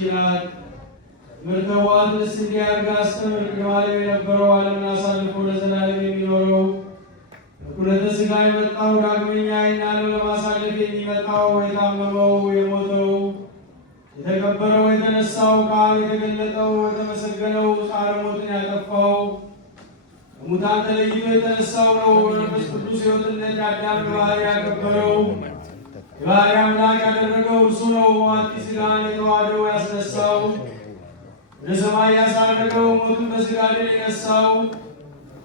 ይላል ምርተዋት ለስንዲያጋ አስተምር ከማለ የነበረው ዓለምን አሳልፎ ለዘላለም የሚኖረው በኩለተ ሥጋ የመጣው ዳግመኛ ይናል ለማሳለፍ የሚመጣው የታመመው የሞተው የተከበረው የተነሳው ከአብ የተገለጠው የተመሰገነው ጻረ ሞትን ያጠፋው ሙታን ተለይቶ የተነሳው ነው። መንፈስ ቅዱስ ሕይወትነት የአዳም ባህሪ ያከበረው የባህሪ አምላክ ያደረገው እርሱ ነው። አዲስ ሥጋን የተዋህደው ያስነሳው ወደ ሰማይ ያሳረገው ሞትን በሥጋ ድል የነሳው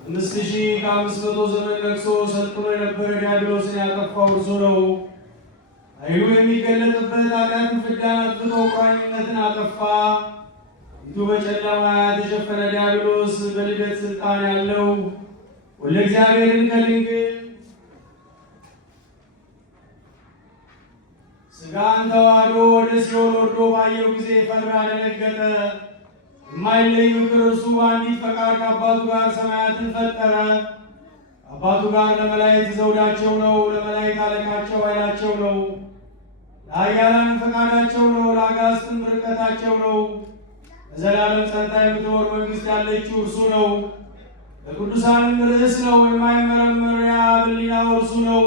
5500 ዘመን ነግሶ ሰልጥኖ የነበረ ዲያብሎስን ያጠፋው እርሱ ነው። ኃይሉ የሚገለጥበት ኃጢአትን ፍዳን አጥፍቶ ቁራኝነትን አጠፋ። ፊቱ በጨለማ የተሸፈነ ዲያብሎስ በልደት ስልጣን ያለው ወልደ እግዚአብሔርን ከድንግል ሥጋን ተዋህዶ ወደ ሲኦል ወርዶ ባየው ጊዜ ፈራ፣ ደነገጠ። የማይለዩ እርሱ አንዲት ፈቃድ ከአባቱ ጋር ሰማያትን ፈጠረ። አባቱ ጋር ለመላእክት ዘውዳቸው ነው፣ ለመላእክት አለቃቸው ኃይላቸው ነው፣ ለኃያላን ፈቃዳቸው ነው፣ ለአጋዕዝትም ርቀታቸው ነው። ለዘላለም ጸንታ የምትኖር መንግሥት ያለችው እርሱ ነው። ለቅዱሳንም ርዕስ ነው። የማይመረመር የአብ ሕሊናው እርሱ ነው።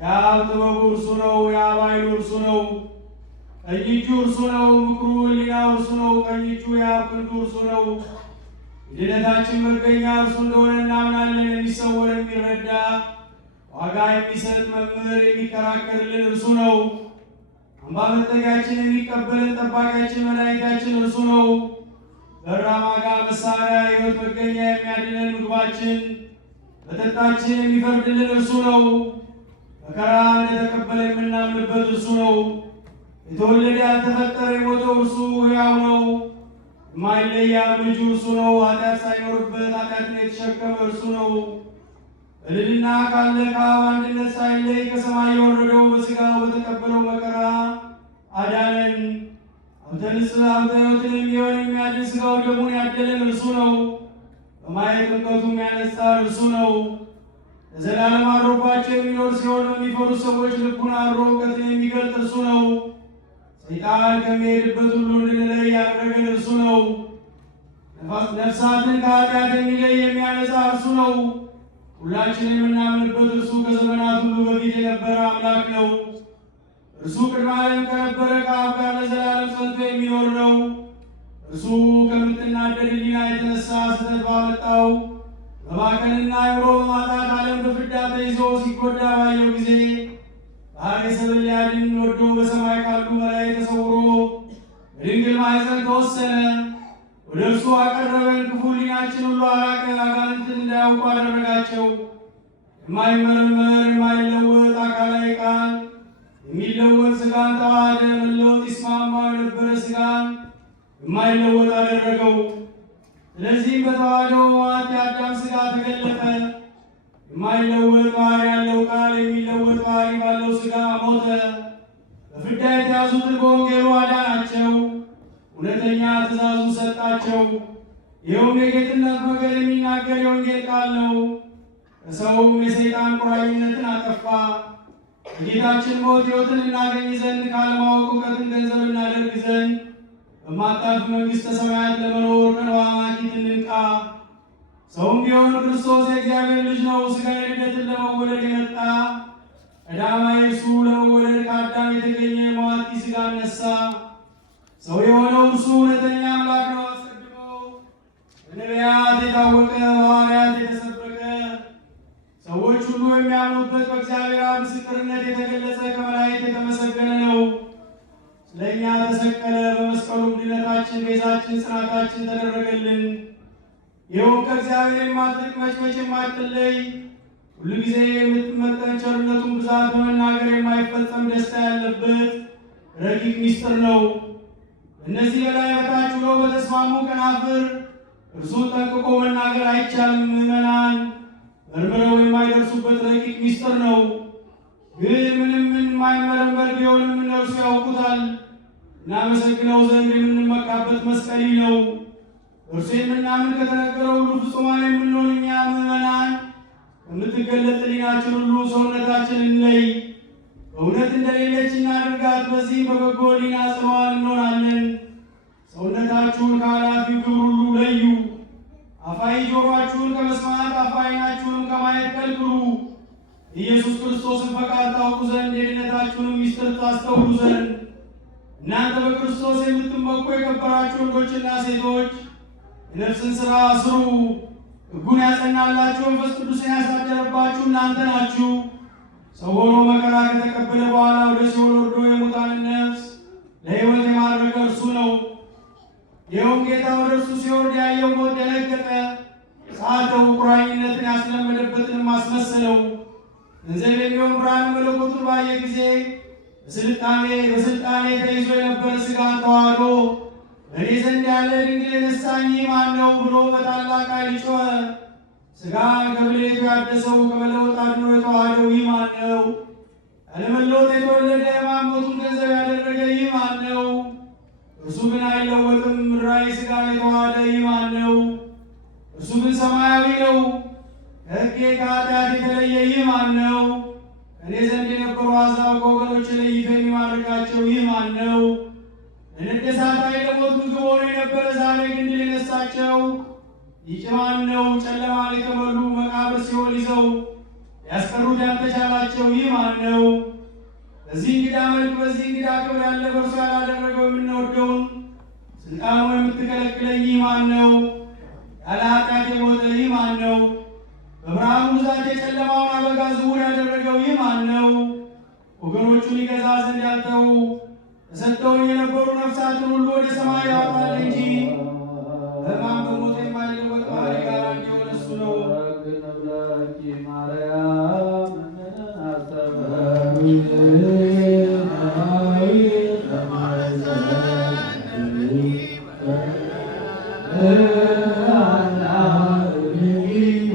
የአብ ጥበቡ እርሱ ነው። የአብ ኃይሉ እርሱ ነው። ቀኝ እጁ እርሱ ነው። ምክሩ ሕሊናው እርሱ ነው። ቀኝ እጁ የአብ ክንዱ እርሱ ነው። የድኅነታችን መገኛ እርሱ እንደሆነ እናምናለን። የሚሰወር የሚረዳ ዋጋ የሚሰጥ መምህር የሚከራከርልን እርሱ ነው። አምባ መጠጊያችን የሚቀበልን ጠባቂያችን መድኃኒታችን እርሱ ነው። በራማጋ መሳሪያ ሕይወት መገኛ የሚያድነን ምግባችን መጠጣችን የሚፈርድልን እርሱ ነው። መከራ እንደተቀበለ የምናምንበት እርሱ ነው። የተወለደ ያልተፈጠረ የሞተው እርሱ ሕያው ነው። የማይለይ አብ ልጁ እርሱ ነው። ኃጢአት ሳይኖርበት ኃጢአትን የተሸከመ እርሱ ነው። በልዕልና ካለ ከአብ አንድነት ሳይለይ ከሰማይ የወረደው በሥጋው በተቀበለው መከራ አዳነን። ሀብተ ንጽሕ ሀብተ ሕይወትን የሚሆን የሚያድን ሥጋው ደሙን ያደለን እርሱ ነው። በማየ ጥምቀቱ የሚያነጻ እርሱ ነው። ለዘላለም አድሮባቸው የሚኖር ሲሆን በሚፈሩ ሰዎች ልቡን አድሮ እውቀትን የሚገልጥ እርሱ ነው። ሰይጣን ከሚሄድበት ሁሉ እንድንለይ ያደረገን እርሱ ነው። ነፍሳትን ከኃጢአት የሚለይ የሚያነጻ እርሱ ነው። ሁላችን የምናምንበት እርሱ ከዘመናት ሁሉ በፊት የነበረ አምላክ ነው። እርሱ ቅድመ ዓለም ከነበረ ከአብ ጋር ለዘላለም ጸንቶ የሚኖር ነው። እርሱ ከምትናደድ ሕሊና የተነሳ ስህተት ባመጣው በባከንና አእምሮ በማጣት ዓለም በፍዳ ተይዞ ሲጎዳ ባየው ጊዜ ባሕረ ሰብእ ሊያድን ወዶ በሰማይ ካሉ መላእክት ተሰውሮ በድንግል ማኅፀን ተወሰነ። ወደ እርሱ አቀረበን። ክፉ ሕሊናችን ሁሉ አራቀ። አጋንንትን እንዳያውቁ አደረጋቸው። የማይመረመር የማይለወጥ አካላዊ ቃል የሚለወጥ ሥጋን ተዋህደ። መለወጥ ይስማማው የነበረ ሥጋን የማይለወጥ አደረገው። ስለዚህም በተዋህደው ሕማማት የአዳም ሥጋ ተገለጠ። የማይለወጥ ባሕርይ ያለው ቃል የሚለወጥ ባሕርይ ባለው ሥጋ ሞተ። በፍዳ የተያዙትን በወንጌሉ አዳናቸው። እውነተኛ ትእዛዙ ሰጣቸው። ይኸውም የጌትነት ነገር የሚናገር የወንጌል ቃል ነው። ከሰውም የሰይጣን ቁራኝነትን አጠፋ። በጌታችን ሞት ሕይወትን እናገኝ ዘንድ ካለማወቅ እውቀትን ገንዘብ እናደርግ ዘንድ በማታልፍ መንግሥተ ሰማያት ለመኖር ከነዋ ማጊት እንንቃ። ሰውም ቢሆን ክርስቶስ የእግዚአብሔር ልጅ ነው። ሥጋ ልደትን ለመወለድ የመጣ ቀዳማዊ እርሱ ለመወለድ ከአዳም የተገኘ መዋቲ ሥጋ ነሳ። ሰው የሆነው እርሱ እውነተኛ አምላክ ነው። አስቀድሞ በነቢያት የታወቀ በሐዋርያት የተሰበከ ሰዎች ሁሉ የሚያምኑበት በእግዚአብሔር አብ ምስክርነት የተገለጸ ከመላእክት የተመሰገነ ነው። ስለኛ ተሰቀለ። በመስቀሉም ድነታችን፣ ቤዛችን፣ ጽናታችን ተደረገልን። ይኸውም ከእግዚአብሔር የማትርቅ መች የማትለይ ሁልጊዜ የምትመጠን ቸርነቱን ብዛት በመናገር የማይፈጸም ደስታ ያለበት ረቂቅ ምስጢር ነው። እነዚህ በላይ በታች ብሎ በተስማሙ ከናፍር እርሱን ጠንቅቆ መናገር አይቻልም። ምዕመናን መርምረው የማይደርሱበት ረቂቅ ምስጢር ነው። ግን ምንም የማይመረመር ቢሆንም እነርሱ ያውቁታል። እናመሰግነው ዘንድ የምንመካበት መስቀል ነው። እርሱ የምናምን ከተነገረው ሁሉ ፍጹማን የምንሆን እኛ ምዕመናን ከምትገለጥ ሕሊናችን ሁሉ ሰውነታችን እንለይ። በእውነት እንደሌለች እናድርጋት። በዚህም በበጎ ሕሊና ጽኑዓን እንሆናለን። ጆሮአችሁን ከመስማት አፍ ዓይናችሁንም ከማየት ከልክሉ። ኢየሱስ ክርስቶስን ፈቃድ ታውቁ ዘንድ የድነታችሁንም ምስጢር ታስተውሉ ዘንድ እናንተ በክርስቶስ የምትመኩ የከበራችሁ ወንዶችና ሴቶች የነፍስን ሥራ ስሩ። ሕጉን ያጸናላችሁ መንፈስ ቅዱስን ያሳደረባችሁ እናንተ ናችሁ። ሰው ሆኖ መከራ ከተቀበለ በኋላ ወደ ሲኦል ወርዶ የሙታንን ነፍስ ለሕይወት የማረከ እርሱ ነው። ይኸውም ጌታ ወደ እርሱ ሲወርድ ያየው ሞት ደነገጠ። ሳተው ቁራኝነትን ያስለመደበትንም አስመሰለው። ገንዘብ የሚሆን ብርሃን መለኮቱን ባየ ጊዜ በስልጣኔ ተይዞ የነበረ ሥጋን ተዋህዶ በእኔ ዘንድ ያለ ድንግል የነሳኝ ማን ነው ብሎ በታላቅ ኃይል ጮኸ። ሥጋን ከብሌቱ ያደሰው ከመለወጥ አድኖ የተዋህደው ይህ ማን ነው? ያለመለወጥ የተወለደ ሕማም ሞቱን ገንዘብ ያደረገ ይህ ማን ነው? እርሱ ግን አይለወጥም። ምድራዊ ሥጋን የተዋሃደ ይህ ማን ነው? እርሱ ግን ሰማያዊ ነው። ከሕጌ ከኃጢአት የተለየ ይህ ማን ነው? እኔ ዘንድ የነበሩ አሕዛብ ከወገኖች ለይቶ የሚማርካቸው ይህ ማን ነው? ለነገሥታት ለሞት ምግብ ሆኖ የነበረ ዛሬ ግን ድል የነሳቸው ይህ ማን ነው? ጨለማን የተሞሉ መቃብር ሲኦል ይዘው ያስቀሩት ያልተቻላቸው ይህ ማን ነው? በዚህ እንግዳ መልክ በዚህ እንግዳ ክብር ያለ በእርሱ ያላደረገው የምንወደውን ስልጣኑ የምትከለክለኝ ይህ ማን ነው? ያለ ኃጢአት የሞተ ይህ ማን ነው? በብርሃኑ ብዛት የጨለማውን አበጋዝ ዕውር ያደረገው ይህ ማን ነው? ወገኖቹን ይገዛ ዘንድ ያልተው ተሰጥተውን የነበሩ ነፍሳትን ሁሉ ወደ ሰማይ ያወጣል እንጂ በሕማም በሞት የማይለወጥ ባሕርይ ጋር እንዲሆን እሱ ነው። ማርያም